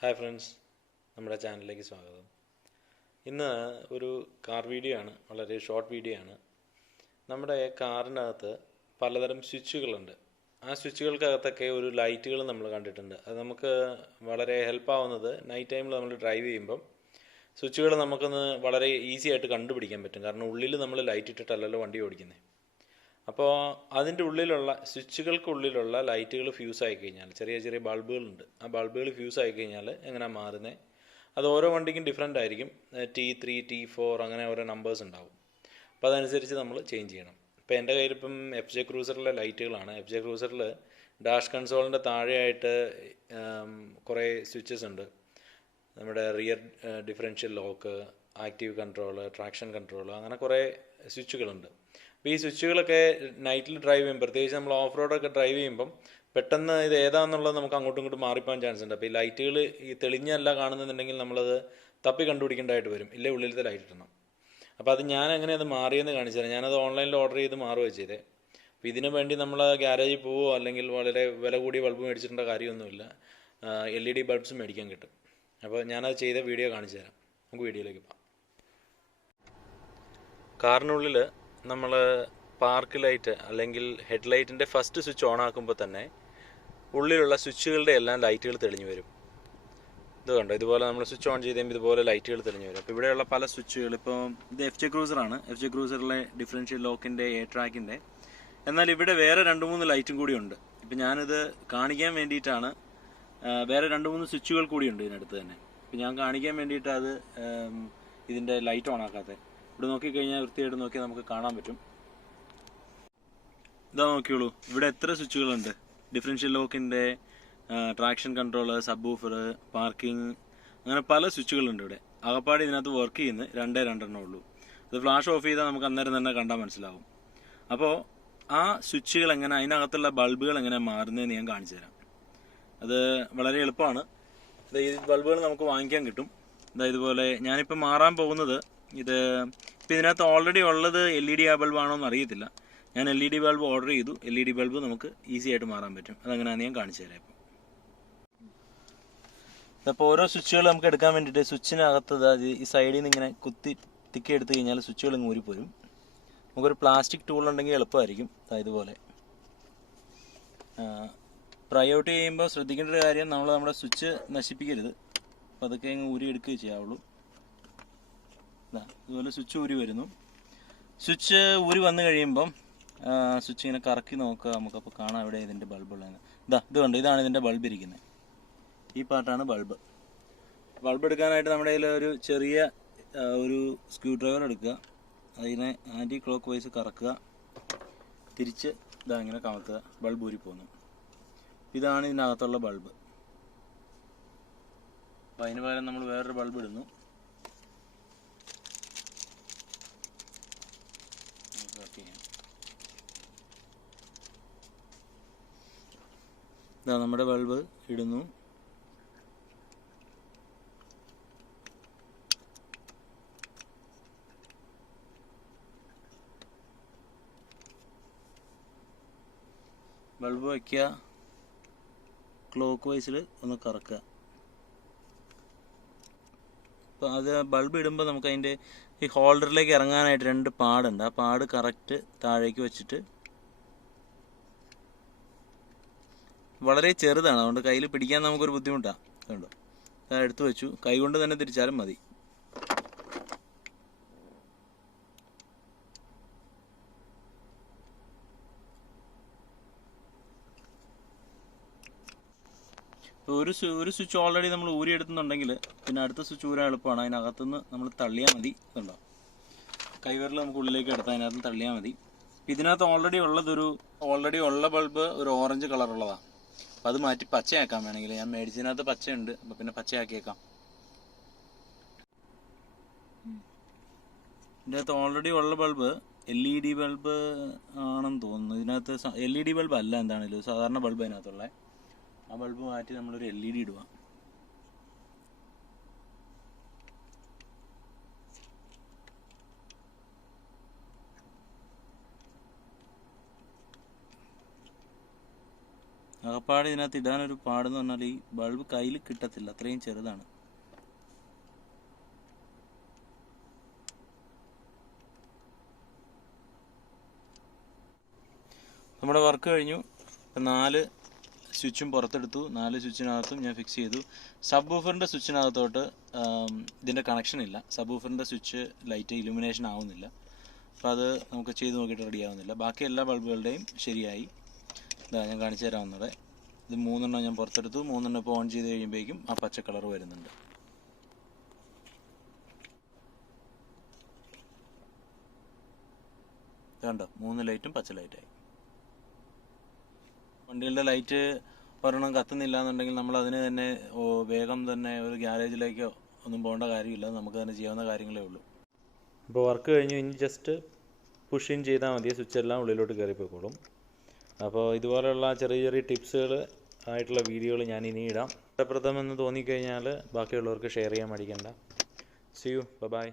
Hi friends, നമ്മുടെ ചാനലിലേക്ക് സ്വാഗതം. ഇന്ന് ഒരു കാർ വീഡിയോ ആണ്, വളരെ ഷോർട്ട് വീഡിയോ ആണ്. നമ്മുടെ കാറിനകത്ത് പലതരം സ്വിച്ചുകളുണ്ട്. ആ സ്വിച്ചുകൾക്കകത്തൊക്കെ ഒരു ലൈറ്റുകൾ നമ്മൾ കണ്ടിട്ടുണ്ട്. അത് നമുക്ക് വളരെ ഹെൽപ്പാവുന്നത് നൈറ്റ് ടൈമിൽ നമ്മൾ ഡ്രൈവ് ചെയ്യുമ്പം സ്വിച്ചുകൾ നമുക്കൊന്ന് വളരെ ഈസി ആയിട്ട് കണ്ടുപിടിക്കാൻ പറ്റും. കാരണം ഉള്ളിൽ നമ്മൾ ലൈറ്റ് ഇട്ടിട്ടല്ലല്ലോ വണ്ടി ഓടിക്കുന്നത്. അപ്പോൾ അതിൻ്റെ ഉള്ളിലുള്ള സ്വിച്ചുകൾക്കുള്ളിലുള്ള ലൈറ്റുകൾ ഫ്യൂസ് ആയി കഴിഞ്ഞാൽ, ചെറിയ ചെറിയ ബൾബുകളുണ്ട്, ആ ബൾബുകൾ ഫ്യൂസ് ആയി കഴിഞ്ഞാൽ എങ്ങനെയാണ് മാറുന്നത്? അത് ഓരോ വണ്ടിക്കും ഡിഫറെൻ്റ് ആയിരിക്കും. T3 T4 അങ്ങനെ ഓരോ നമ്പേഴ്സ് ഉണ്ടാവും. അപ്പോൾ അതനുസരിച്ച് നമ്മൾ ചേഞ്ച് ചെയ്യണം. ഇപ്പോൾ എൻ്റെ കയ്യിലിപ്പം FJ ക്രൂസറിലെ ലൈറ്റുകളാണ്. FJ ക്രൂസറിൽ ഡാഷ് കൺസോളിൻ്റെ താഴെയായിട്ട് കുറേ സ്വിച്ചസ് ഉണ്ട്. നമ്മുടെ rear differential lock, active control, traction control, അങ്ങനെ കുറേ സ്വിച്ചുകളുണ്ട്. അപ്പോൾ ഈ സ്വിച്ചുകളൊക്കെ നൈറ്റിൽ ഡ്രൈവ് ചെയ്യുമ്പോൾ, പ്രത്യേകിച്ച് നമ്മൾ ഓഫ് റോഡൊക്കെ ഡ്രൈവ് ചെയ്യുമ്പം പെട്ടെന്ന് ഇത് ഏതാണെന്നുള്ളത് നമുക്ക് അങ്ങോട്ടും ഇങ്ങോട്ടും മാറിപ്പോകാൻ ചാൻസ് ഉണ്ട്. അപ്പോൾ ഈ ലൈറ്റുകൾ ഈ തെളിഞ്ഞല്ല കാണുന്നുണ്ടെങ്കിൽ നമ്മളത് തപ്പി കണ്ടുപിടിക്കേണ്ടതായിട്ട് വരും. ഇല്ലേ ഉള്ളിലത്തെ ലൈറ്റ് ഇടണം. അപ്പോൾ അത് ഞാൻ എങ്ങനെ അത് മാറിയെന്ന് കാണിച്ചു തരാം. ഞാനത് ഓൺലൈനിൽ ഓർഡർ ചെയ്ത് മാറുകയാണ് ചെയ്തത്. അപ്പോൾ ഇതിനു വേണ്ടി നമ്മൾ ഗ്യാരേജിൽ പോവുമോ അല്ലെങ്കിൽ വളരെ വില കൂടിയ ബൾബ് മേടിച്ചിട്ടേണ്ട കാര്യമൊന്നുമില്ല. LED ബൾബ്സ് മേടിക്കാൻ കിട്ടും. അപ്പോൾ ഞാനത് ചെയ്ത വീഡിയോ കാണിച്ചു തരാം. നമുക്ക് വീഡിയോയിലേക്ക് പോകാം. കാറിനുള്ളിൽ നമ്മൾ പാർക്ക് ലൈറ്റ് അല്ലെങ്കിൽ ഹെഡ് ലൈറ്റിൻ്റെ ഫസ്റ്റ് സ്വിച്ച് ഓൺ ആക്കുമ്പോൾ തന്നെ ഉള്ളിലുള്ള സ്വിച്ചുകളുടെ എല്ലാം ലൈറ്റുകൾ തെളിഞ്ഞു വരും. ഇത് കണ്ടോ, ഇതുപോലെ നമ്മൾ സ്വിച്ച് ഓൺ ചെയ്ത് കഴിയുമ്പോൾ ഇതുപോലെ ലൈറ്റുകൾ തെളിഞ്ഞു വരും. അപ്പോൾ ഇവിടെയുള്ള പല സ്വിച്ചുകൾ, ഇപ്പോൾ ഇത് FJ ക്രൂസറാണ്. FJ ക്രൂസറിലെ ഡിഫറൻഷ്യൽ ലോക്കിൻ്റെ, ട്രാക്കിൻ്റെ. എന്നാൽ ഇവിടെ വേറെ 2-3 ലൈറ്റും കൂടി ഉണ്ട്. ഇപ്പം ഞാനിത് കാണിക്കാൻ വേണ്ടിയിട്ടാണ്, വേറെ 2-3 സ്വിച്ചുകൾ കൂടിയുണ്ട് ഇതിനടുത്ത് തന്നെ. ഇപ്പം ഞാൻ കാണിക്കാൻ വേണ്ടിയിട്ട് അത് ഇതിൻ്റെ ലൈറ്റ് ഓൺ ആക്കാത്തത്. ഇവിടെ നോക്കിക്കഴിഞ്ഞാൽ വൃത്തിയായിട്ട് നോക്കിയാൽ നമുക്ക് കാണാൻ പറ്റും. ഇതാ നോക്കിയോളൂ, ഇവിടെ എത്ര സ്വിച്ചുകളുണ്ട്. ഡിഫറൻഷ്യൽ ലോക്കിൻ്റെ, traction control, subwoofer, parking, അങ്ങനെ പല സ്വിച്ചുകളുണ്ട് ഇവിടെ. ആകപ്പാട് ഇതിനകത്ത് വർക്ക് ചെയ്യുന്ന 2 ഉള്ളൂ. അത് ഫ്ലാഷ് ഓഫ് ചെയ്താൽ നമുക്ക് അന്നേരം തന്നെ കണ്ടാൽ മനസ്സിലാവും. അപ്പോൾ ആ സ്വിച്ചുകൾ എങ്ങനെ, അതിനകത്തുള്ള ബൾബുകൾ എങ്ങനെ മാറുന്നതെന്ന് ഞാൻ കാണിച്ചു തരാം. അത് വളരെ എളുപ്പമാണ്. ഈ ബൾബുകൾ നമുക്ക് വാങ്ങിക്കാൻ കിട്ടും. ഇതുപോലെ ഞാനിപ്പോൾ മാറാൻ പോകുന്നത്, ഇത് ഇപ്പം ഇതിനകത്ത് ഓൾറെഡി ഉള്ളത് LED ബൾബാണോ എന്ന് അറിയത്തില്ല. ഞാൻ LED ബൾബ് ഓർഡർ ചെയ്തു. LED ബൾബ് നമുക്ക് ഈസി ആയിട്ട് മാറാൻ പറ്റും. അതെങ്ങനെയാണെന്ന് ഞാൻ കാണിച്ചു തരാം. ഇപ്പോൾ ഓരോ സ്വിച്ചുകൾ നമുക്ക് എടുക്കാൻ വേണ്ടിയിട്ട് സ്വിച്ചിനകത്ത് ഈ സൈഡിൽ നിന്ന് ഇങ്ങനെ കുത്തി തിക്കി എടുത്തു കഴിഞ്ഞാൽ സ്വിച്ചുകൾ ഇങ്ങ് ഊരിപ്പോരും. നമുക്കൊരു പ്ലാസ്റ്റിക് ടൂൾ ഉണ്ടെങ്കിൽ എളുപ്പമായിരിക്കും. ഇതുപോലെ പ്രയോറിറ്റി ചെയ്യുമ്പോൾ ശ്രദ്ധിക്കേണ്ട ഒരു കാര്യം, നമ്മൾ നമ്മുടെ സ്വിച്ച് നശിപ്പിക്കരുത്. അപ്പോൾ അതൊക്കെ അങ്ങ് ഊരി എടുക്കുകയും ചെയ്യാവുള്ളൂ. ഇതുപോലെ സ്വിച്ച് ഊരി വരുന്നു. സ്വിച്ച് ഊരി വന്നു കഴിയുമ്പം സ്വിച്ച് ഇങ്ങനെ കറക്കി നോക്കുക. നമുക്കപ്പോൾ കാണാം ഇവിടെ ഇതിൻ്റെ ബൾബുള്ളത്. ഇത് കണ്ടോ, ഇതാണ് ഇതിൻ്റെ ബൾബ് ഇരിക്കുന്നത്. ഈ പാർട്ടാണ് ബൾബ്. ബൾബ് എടുക്കാനായിട്ട് നമ്മുടെ കയ്യിൽ ഒരു ചെറിയ ഒരു സ്ക്രൂ ഡ്രൈവർ എടുക്കുക. അതിനെ ആൻറ്റി ക്ലോക്ക് വൈസ് കറക്കുക, തിരിച്ച് ഇങ്ങനെ കമത്തുക. ബൾബ് ഊരി പോകുന്നു. ഇതാണ് ഇതിനകത്തുള്ള ബൾബ്. അപ്പോൾ അതിന് പകരം നമ്മൾ വേറൊരു ബൾബ് ഇടുന്നു. നമ്മുടെ ബൾബ് ഇടുന്നു. ബൾബ് വയ്ക്കുക, ക്ലോക്ക് വൈസിൽ ഒന്ന് കറക്കുക. അപ്പോൾ അത് ബൾബ് ഇടുമ്പോൾ നമുക്ക് അതിൻ്റെ ഈ ഹോൾഡറിലേക്ക് ഇറങ്ങാനായിട്ട് 2 പാടുണ്ട്. ആ പാട് കറക്റ്റ് താഴേക്ക് വെച്ചിട്ട്, വളരെ ചെറുതാണ്, അതുകൊണ്ട് കയ്യിൽ പിടിക്കാൻ നമുക്കൊരു ബുദ്ധിമുട്ടാണ്. കണ്ടോ, എടുത്തു വെച്ചു. കൈ കൊണ്ട് തന്നെ തിരിച്ചാലും മതി. ഒരു സ്വിച്ച് ഓൾറെഡി നമ്മൾ ഊരി എടുത്തുന്നുണ്ടെങ്കിൽ പിന്നെ അടുത്ത സ്വിച്ച് ഊരാൻ എളുപ്പമാണ്. അതിനകത്തുനിന്ന് നമ്മൾ തള്ളിയാൽ മതി. കണ്ടോ, കൈവിരൽ നമുക്ക് ഉള്ളിലേക്ക് എടുത്താൽ അതിനകത്ത് തള്ളിയാൽ മതി. ഇതിനകത്ത് ഓൾറെഡി ഉള്ള ബൾബ് ഒരു ഓറഞ്ച് കളറുള്ളതാണ്. അപ്പം അത് മാറ്റി പച്ചയാക്കാൻ വേണമെങ്കിൽ, ഞാൻ മേടിച്ചതിനകത്ത് പച്ചയുണ്ട്, അപ്പം പിന്നെ പച്ചയാക്കിയേക്കാം. ഇതിനകത്ത് ഓൾറെഡി ഉള്ള ബൾബ് LED ബൾബ് ആണെന്ന് തോന്നുന്നു. ഇതിനകത്ത് LED ബൾബ് അല്ല, എന്താണെങ്കിലും സാധാരണ ബൾബ് അതിനകത്തുള്ള. ആ ബൾബ് മാറ്റി നമ്മളൊരു LED ഇടുക. ആകപ്പാട് ഇതിനകത്ത് ഇടാനൊരു പാടെന്ന് പറഞ്ഞാൽ ഈ ബൾബ് കയ്യിൽ കിട്ടത്തില്ല, അത്രയും ചെറുതാണ്. നമ്മുടെ വർക്ക് കഴിഞ്ഞു. 4 സ്വിച്ചും പുറത്തെടുത്തു. 4 സ്വിച്ചിനകത്തും ഞാൻ ഫിക്സ് ചെയ്തു. സബ് വൂഫറിൻ്റെ സ്വിച്ചിനകത്തോട്ട് ഇതിൻ്റെ കണക്ഷൻ ഇല്ല. സബ് വൂഫറിൻ്റെ സ്വിച്ച് ലൈറ്റ് ഇലുമിനേഷൻ ആവുന്നില്ല. അപ്പോൾ അത് നമുക്ക് ചെയ്ത് നോക്കിയിട്ട് റെഡി ആവുന്നില്ല. ബാക്കി എല്ലാ ബൾബുകളുടെയും ശരിയായി. ഇതാ ഞാൻ കാണിച്ചു തരാവുന്നത്. ഇത് 3 എണ്ണം ഞാൻ പുറത്തെടുത്തു. 3 എണ്ണം ഇപ്പോൾ ഓൺ ചെയ്ത് കഴിയുമ്പോഴേക്കും ആ പച്ച കളർ വരുന്നുണ്ട്. കണ്ടോ, 3 ലൈറ്റും പച്ച ലൈറ്റായി. വണ്ടികളുടെ ലൈറ്റ് ഒരെണ്ണം കത്തുന്നില്ല എന്നുണ്ടെങ്കിൽ നമ്മൾ അതിന് തന്നെ വേഗം തന്നെ ഒരു ഗ്യാരേജിലേക്കോ ഒന്നും പോകേണ്ട കാര്യമില്ല. നമുക്ക് തന്നെ ചെയ്യാവുന്ന കാര്യങ്ങളേ ഉള്ളൂ. ഇപ്പോൾ വർക്ക് കഴിഞ്ഞു. ഇനി ജസ്റ്റ് പുഷ് ഇൻ ചെയ്താൽ മതി, സ്വിച്ച് എല്ലാം ഉള്ളിലോട്ട് കയറിപ്പോയിക്കോളും. അപ്പോൾ ഇതുപോലെയുള്ള ചെറിയ ചെറിയ ടിപ്സുകൾ ആയിട്ടുള്ള വീഡിയോകൾ ഞാൻ ഇനി ഇടാം. ഇഷ്ടപ്രദമെന്ന് തോന്നിക്കഴിഞ്ഞാൽ ബാക്കിയുള്ളവർക്ക് ഷെയർ ചെയ്യാൻ മടിക്കണ്ട. See you, by.